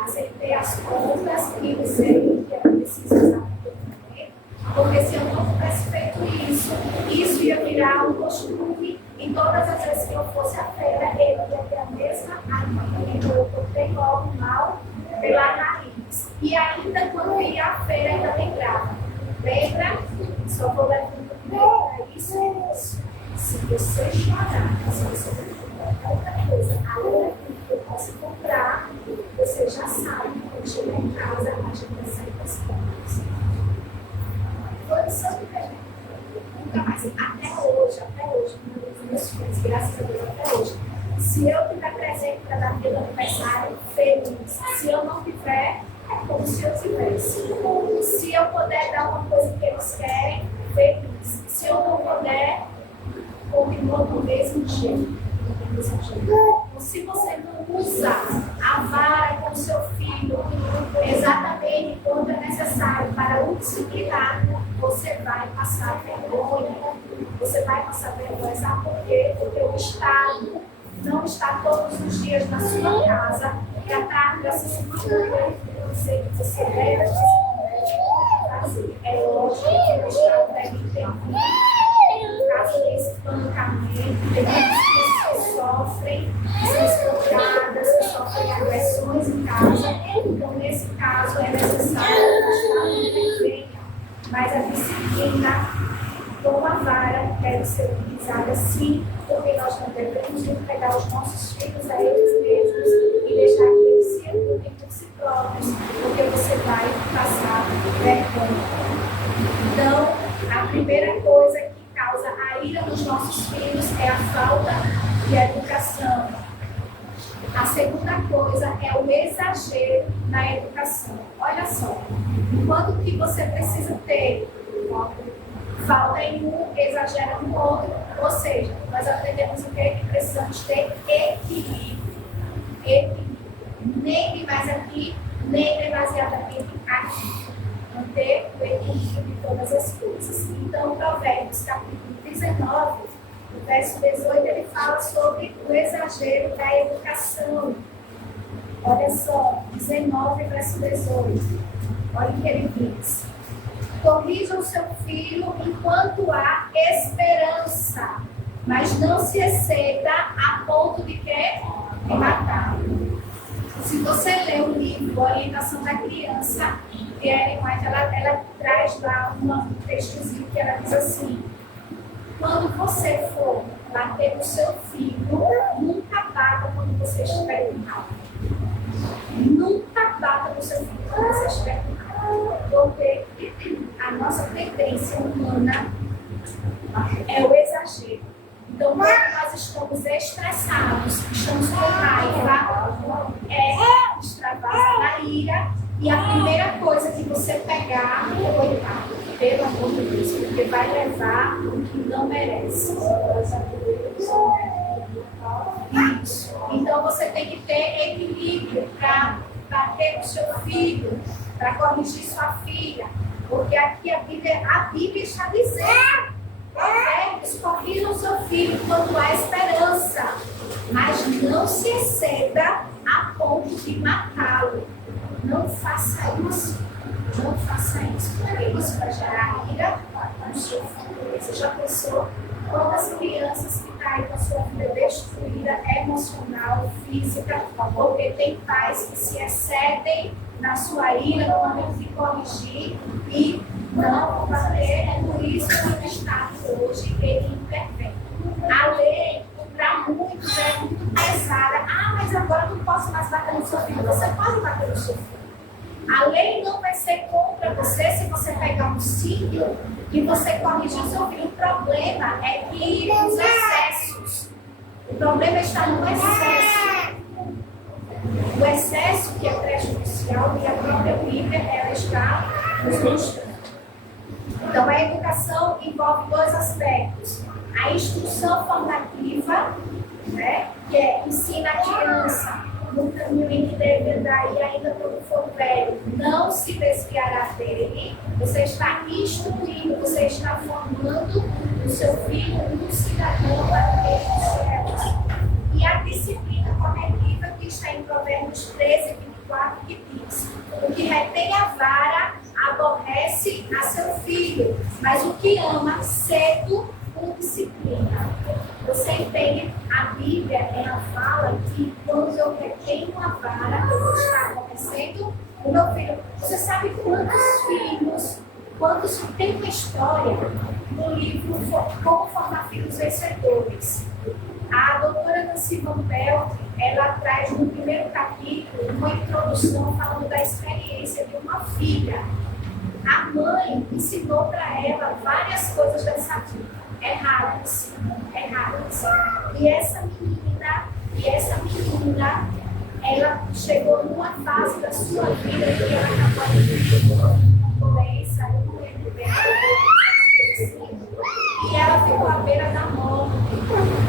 Acertei as contas e usei o que era preciso usar naquele momento, porque se eu não tivesse feito isso ia virar um costume e todas as vezes que eu fosse à feira, ele ia ter a mesma alimentação. Então eu cortei logo mal pela raiz. E ainda quando ia à feira, ainda lembrava. Lembra? Só vou levar para isso e isso. Se você chorar, se você comprar outra coisa, além que eu posso comprar, você já sabe que quando chegar em casa, a gente vai sair das compras. Foi o seu presente. Nunca mais. Até hoje, dos meus filhos, graças a Deus, até hoje. Se eu tiver presente para dar meu aniversário, feliz. Se eu não tiver, é como se eu tivesse. Se eu puder dar uma coisa que eles querem, feliz. Se eu não puder, continua do mesmo jeito. Se você não usar a vara com seu filho exatamente quando é necessário para o disciplinar, você vai passar vergonha. Você vai passar vergonha. Sabe por quê? Porque o Estado não está todos os dias na sua casa para estar assistir você que você deve fazer. É lógico que o Estado deve intervir no caso desse espancamento, tem crianças que sofrem, que são espancadas, que sofrem agressões em casa. Então, nesse caso, é necessário que o Estado intervenha, mas a disciplina com a vara deve ser utilizada sim, porque nós não devemos entregar os nossos filhos a eles mesmos e deixar que eles se eduquem por si próprios, porque você vai passar vergonha. Então, a primeira coisa que causa a ira dos nossos filhos é a falta de educação. A segunda coisa é o exagero na educação. Olha só, enquanto que você precisa ter falta em um, exagera no outro, ou seja, nós aprendemos o que precisamos ter equilíbrio. Nem demais aqui, nem demasiadamente aqui. Manter o equilíbrio de todas as coisas. Então, Provérbios capítulo 19, no verso 18, ele fala sobre o exagero da educação. Olha só, 19, verso 18. Olha o que ele diz. Corrija o seu filho enquanto há esperança, mas não se exceda a ponto de quê? De matá-lo. Se você ler o livro Orientação da Criança, que a Ellen White, ela traz lá um textozinho que ela diz assim: quando você for bater no seu filho, nunca bata quando você estiver com raiva. Nunca bata no seu filho quando você estiver com raiva. Porque a nossa tendência humana é o exagero. Então, quando nós estamos estressados, estamos com raiva, é extravasar na ira, e a primeira coisa que você pegar, coitado, pelo amor de Deus, porque vai levar o que não merece. Isso. Então, você tem que ter equilíbrio para bater no seu filho, para corrigir sua filha, porque aqui a Bíblia está dizendo: Provérbios, corrija o seu filho quando há esperança, mas não se exceda a ponto de matá-lo. Não faça isso. Não faça isso, porque isso vai gerar ira no seu filho. Você já pensou quantas crianças que caem com a sua vida destruída, emocional, física, porque tem pais que se excedem na sua ira no momento de corrigir e não bater. É por isso que o Estado hoje ele intervém. A lei, para muitos, é muito pesada. Mas agora eu não posso mais bater no seu filho. Você pode bater no seu filho. A lei não vai ser contra você se você pegar um cinto e você corrigir o seu filho. O problema é que os excessos. O problema está no excesso. O excesso que é prejudicial e a própria Bíblia ela está nos mostrando. Então, a educação envolve dois aspectos. A instrução formativa, né, que ensina a criança no caminho em que deve andar e ainda quando for velho, não se desviará dele. Você está instruindo, você está formando o seu filho um cidadão daquele dos céus. E a disciplina correta Provérbios 13:24, que diz: o que retém a vara aborrece a seu filho, mas o que ama cedo o disciplina. Você entende? A Bíblia, ela fala que quando eu retenho a vara, eu vou estar aborrecendo o meu filho. Você sabe quantos tem uma história no livro Como Formar Filhos Vencedores? A doutora Nancy Van Pelt, ela traz no primeiro capítulo uma introdução falando da experiência de uma filha. A mãe ensinou para ela várias coisas dessa vida, erradas. E essa menina, ela chegou numa fase da sua vida que ela acabou de uma doença, eu não lembro bem, e ela ficou à beira da morte.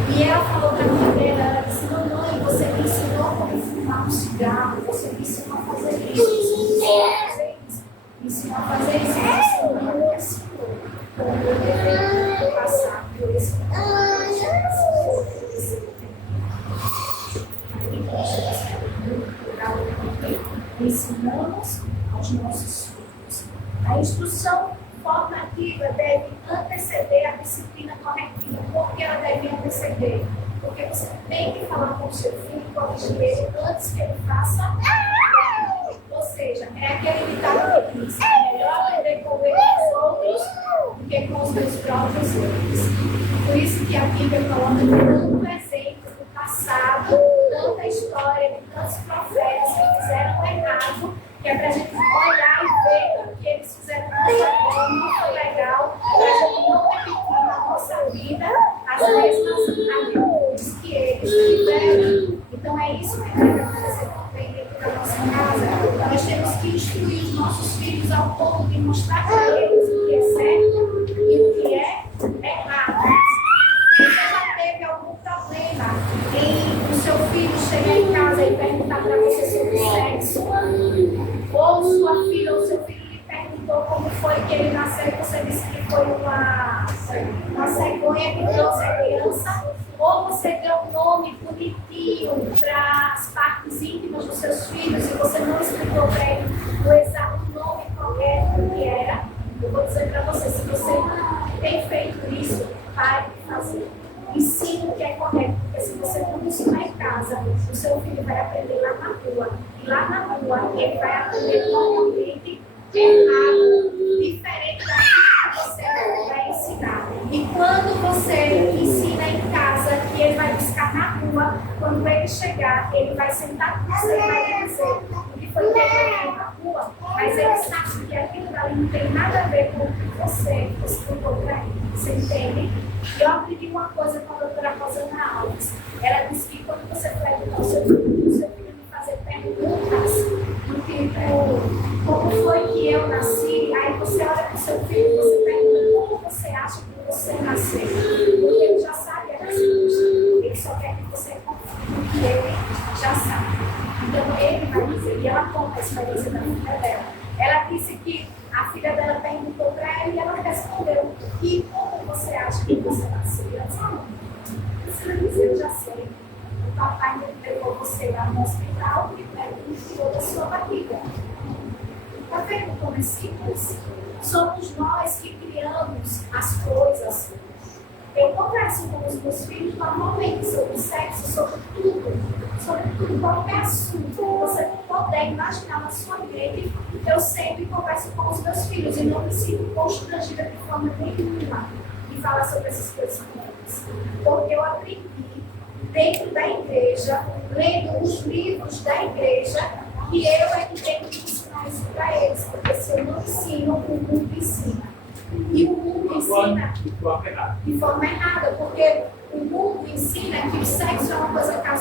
E ela falou para a mãe dela, ela disse: mamãe, você me ensinou como fumar um cigarro, você me ensinou a fazer isso, me ensinou a fazer isso, mas você não me ensinou como eu deveria passar por esse ensinamos aos nossos filhos. A instrução formativa deve anteceder a disciplina corretiva. Por que ela deve anteceder? Porque você tem que falar com o seu filho, corrigir ele antes que ele faça. Ou seja, é aquele ditado que diz: é melhor aprender com o erro dos outros do que com os meus próprios erros. Por isso que a Bíblia coloca tanto exemplo do passado, tanta história de tantos profetas que fizeram errado, que é para a gente olhar e ver que eles fizeram não foi legal, para a gente não repetir na nossa vida as mesmas atitudes que eles tiveram. Então é isso que deve acontecer também dentro da nossa casa. Nós temos que instruir os nossos filhos ao ponto de mostrar para eles o que é certo e o que é errado. Você já teve algum problema em o seu filho chegar em casa e perguntar para você sobre sexo? Ou sua filha ou seu filho lhe perguntou como foi que ele nasceu e você disse que foi uma cegonha que trouxe a criança? Ou você deu um nome bonitinho para as partes íntimas dos seus filhos e você não explicou para ele o exato nome correto que era? Eu vou dizer para você, se você tem feito isso, pare de fazer. Ensine o que é correto, porque se você não ensinar em casa, o seu filho vai aprender lá na rua. E lá na rua, ele vai aprender totalmente errado, diferente daquilo que você vai ensinar. E quando você ensina em casa que ele vai buscar na rua, quando ele chegar, ele vai sentar com você e vai dizer o que foi que ele fez na rua, mas ele sabe que aquilo dali não tem nada a ver com o que você explicou para ele. Você entende? Eu aprendi uma coisa com a doutora Rosana Alves. Ela disse que quando você vai educar o seu filho me fazer perguntas do tipo: como foi que eu nasci? Aí você olha para o seu filho e você pergunta: como você acha que você nasceu? Porque ele já sabe a resposta. Ele só quer que você confie no que ele já sabe. Então ele vai dizer, e ela conta a experiência da filha dela. Ela disse que a filha dela perguntou para ela e ela respondeu: e como você acha que você nasceu? Ela disse: não precisa dizer, eu já sei. O papai levou você lá no hospital e tirou da sua barriga. Está vendo como é simples? Somos nós que criamos as coisas. Eu converso com os meus filhos normalmente sobre sexo, sobre tudo, qualquer assunto que você puder imaginar na sua mente. Eu sempre converso com os meus filhos e não me sinto constrangida de forma nenhuma de falar sobre essas coisas com eles. Porque eu aprendi dentro da igreja, lendo os livros da igreja, que eu é que tenho que ensinar isso para eles. Porque se eu não ensino, o mundo ensina. E o mundo ensina de forma errada, porque o mundo ensina que o sexo é uma coisa casual.